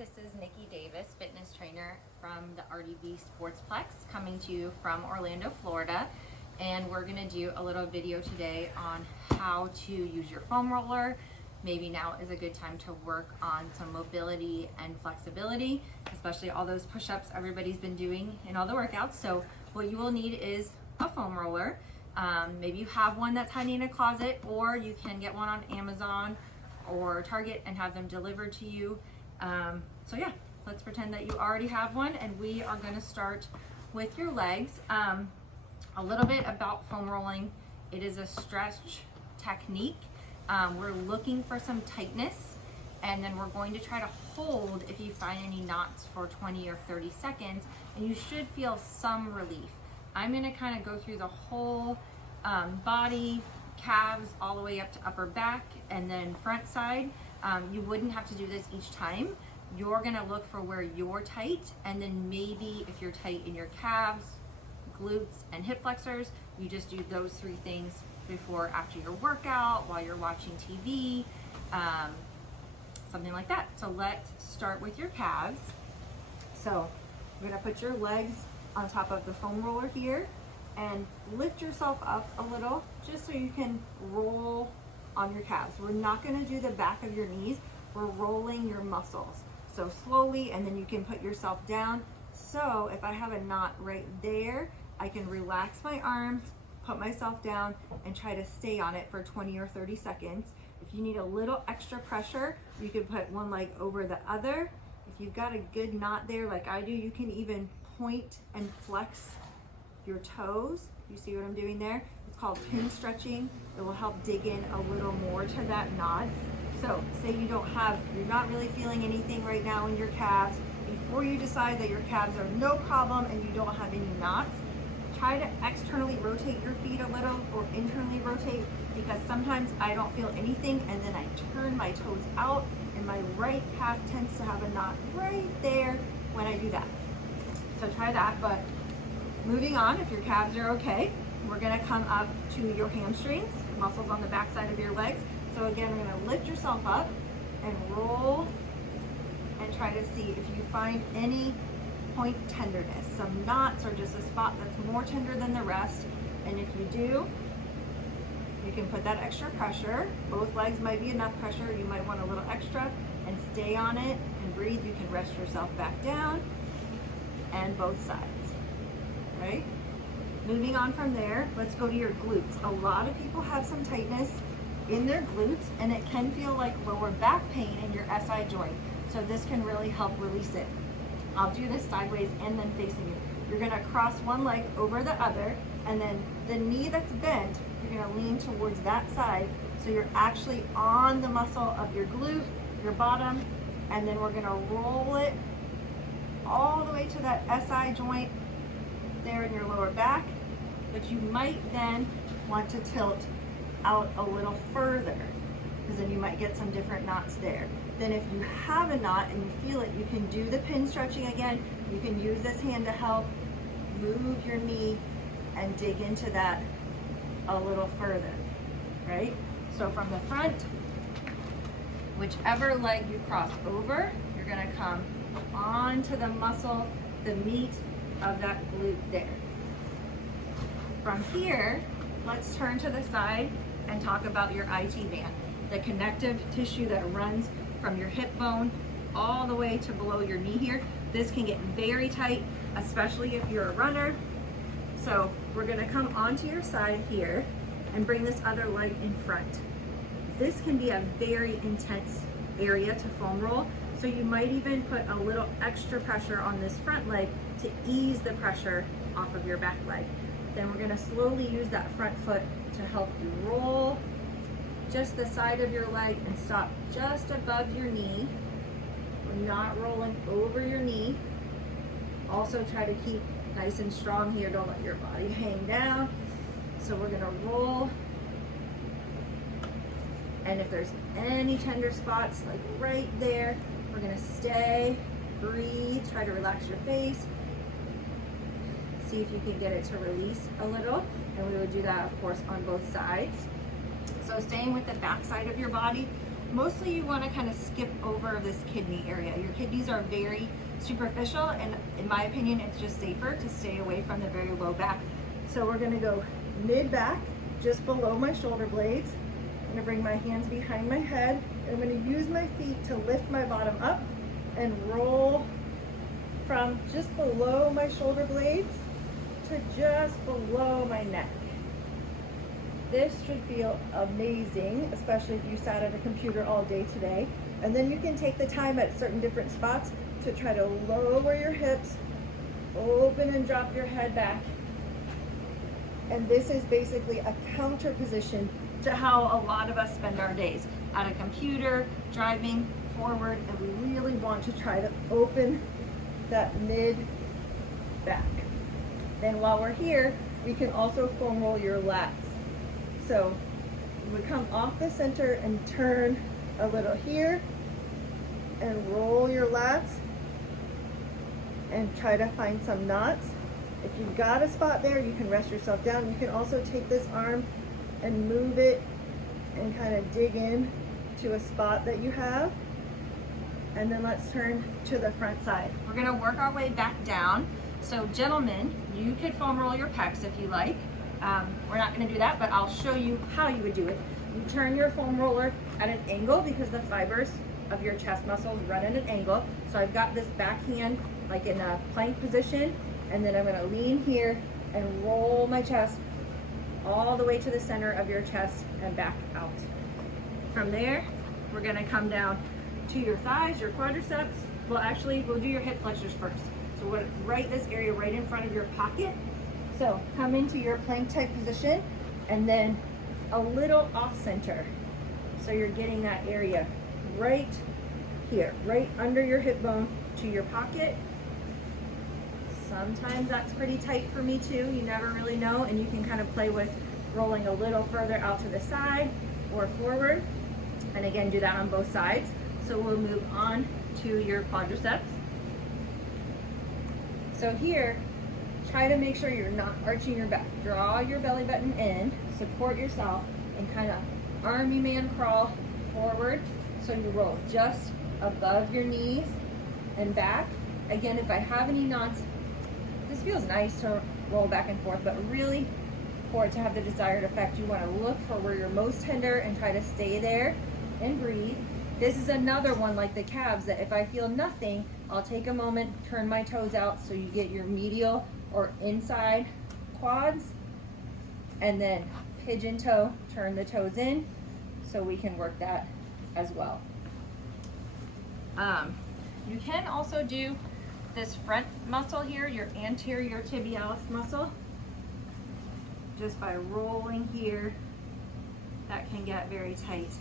this is Nikki Davis, fitness trainer from the RDB Sportsplex, coming to you from Orlando, Florida. And we're gonna do a little video today on how to use your foam roller. Maybe now is a good time to work on some mobility and flexibility, especially all those push-ups everybody's been doing in all the workouts. So what you will need is a foam roller. Maybe you have one that's hiding in a closet, or you can get one on Amazon or Target and have them delivered to you. So yeah, let's pretend that you already have one, and we are going to start with your legs. A little bit about foam rolling. It is a stretch technique. We're looking for some tightness, and then we're going to try to hold if you find any knots for 20 or 30 seconds, and you should feel some relief. I'm going to kind of go through the whole body, calves, all the way up to upper back, and then front side. You wouldn't have to do this each time. You're gonna look for where you're tight, and then maybe if you're tight in your calves, glutes, and hip flexors, you just do those three things before, after your workout, while you're watching TV, something like that. So let's start with your calves. So you're gonna put your legs on top of the foam roller here and lift yourself up a little just so you can roll on your calves. We're not going to do the back of your knees. We're rolling your muscles. So slowly, and then you can put yourself down. So if I have a knot right there, I can relax my arms, put myself down, and try to stay on it for 20 or 30 seconds. If you need a little extra pressure, you can put one leg over the other. If you've got a good knot there like I do, you can even point and flex your toes. You see what I'm doing there? It's called pin stretching. It will help dig in a little more to that knot. So say you're not really feeling anything right now in your calves. Before you decide that your calves are no problem and you don't have any knots, try to externally rotate your feet a little or internally rotate, because sometimes I don't feel anything and then I turn my toes out and my right calf tends to have a knot right there when I do that. So try that. But moving on, if your calves are okay, we're gonna come up to your hamstrings, muscles on the back side of your legs. So again, we're gonna lift yourself up and roll and try to see if you find any point tenderness, some knots or just a spot that's more tender than the rest. And if you do, you can put that extra pressure. Both legs might be enough pressure. You might want a little extra, and stay on it and breathe. You can rest yourself back down, and both sides. Right? Moving on from there, let's go to your glutes. A lot of people have some tightness in their glutes, and it can feel like lower back pain in your SI joint. So this can really help release it. I'll do this sideways and then facing you. You're gonna cross one leg over the other, and then the knee that's bent, you're gonna lean towards that side. So you're actually on the muscle of your glute, your bottom, and then we're gonna roll it all the way to that SI joint there in your lower back, but you might then want to tilt out a little further, because then you might get some different knots there. Then if you have a knot and you feel it, you can do the pin stretching again. You can use this hand to help move your knee and dig into that a little further, right? So from the front, whichever leg you cross over, you're gonna come onto the muscle, the meat of that glute there. From here, let's turn to the side and talk about your IT band, the connective tissue that runs from your hip bone all the way to below your knee here. This can get very tight, especially if you're a runner. So we're gonna come onto your side here and bring this other leg in front. This can be a very intense area to foam roll, so you might even put a little extra pressure on this front leg to ease the pressure off of your back leg. Then we're gonna slowly use that front foot to help you roll just the side of your leg and stop just above your knee. We're not rolling over your knee. Also try to keep nice and strong here. Don't let your body hang down. So we're gonna roll. And if there's any tender spots, like right there, we're gonna stay, breathe, try to relax your face. See if you can get it to release a little. And we would do that, of course, on both sides. So staying with the back side of your body, mostly you want to kind of skip over this kidney area. Your kidneys are very superficial, and in my opinion, it's just safer to stay away from the very low back. So we're going to go mid back, just below my shoulder blades. I'm going to bring my hands behind my head, and I'm going to use my feet to lift my bottom up and roll from just below my shoulder blades to just below my neck. This should feel amazing, especially if you sat at a computer all day today. And then you can take the time at certain different spots to try to lower your hips, open and drop your head back. And this is basically a counter position to how a lot of us spend our days. At a computer, driving forward, and we really want to try to open that mid back. Then while we're here, we can also foam roll your lats. So you would come off the center and turn a little here and roll your lats and try to find some knots. If you've got a spot there, you can rest yourself down. You can also take this arm and move it and kind of dig in to a spot that you have. And then let's turn to the front side. We're gonna work our way back down. So gentlemen, you could foam roll your pecs if you like. We're not gonna do that, but I'll show you how you would do it. You turn your foam roller at an angle because the fibers of your chest muscles run at an angle. So I've got this back hand like in a plank position, and then I'm gonna lean here and roll my chest all the way to the center of your chest and back out. From there, we're gonna come down to your thighs, your quadriceps. Well, actually, we'll do your hip flexors first. So we're right this area right in front of your pocket. So come into your plank type position and then a little off center. So you're getting that area right here, right under your hip bone to your pocket. Sometimes that's pretty tight for me too. You never really know, and you can kind of play with rolling a little further out to the side or forward. And again, do that on both sides. So we'll move on to your quadriceps. So here, try to make sure you're not arching your back. Draw your belly button in, support yourself, and kind of army man crawl forward. So you roll just above your knees and back. Again, if I have any knots, this feels nice to roll back and forth, but really for it to have the desired effect, you want to look for where you're most tender and try to stay there and breathe. This is another one like the calves that if I feel nothing, I'll take a moment, turn my toes out so you get your medial or inside quads, and then pigeon toe, turn the toes in so we can work that as well. You can also do this front muscle here, your anterior tibialis muscle, just by rolling here. That can get very tight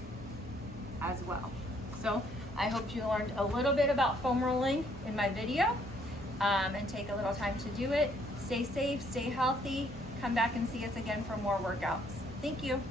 as well. So I hope you learned a little bit about foam rolling in my video, and take a little time to do it. Stay safe, stay healthy. Come back and see us again for more workouts. Thank you.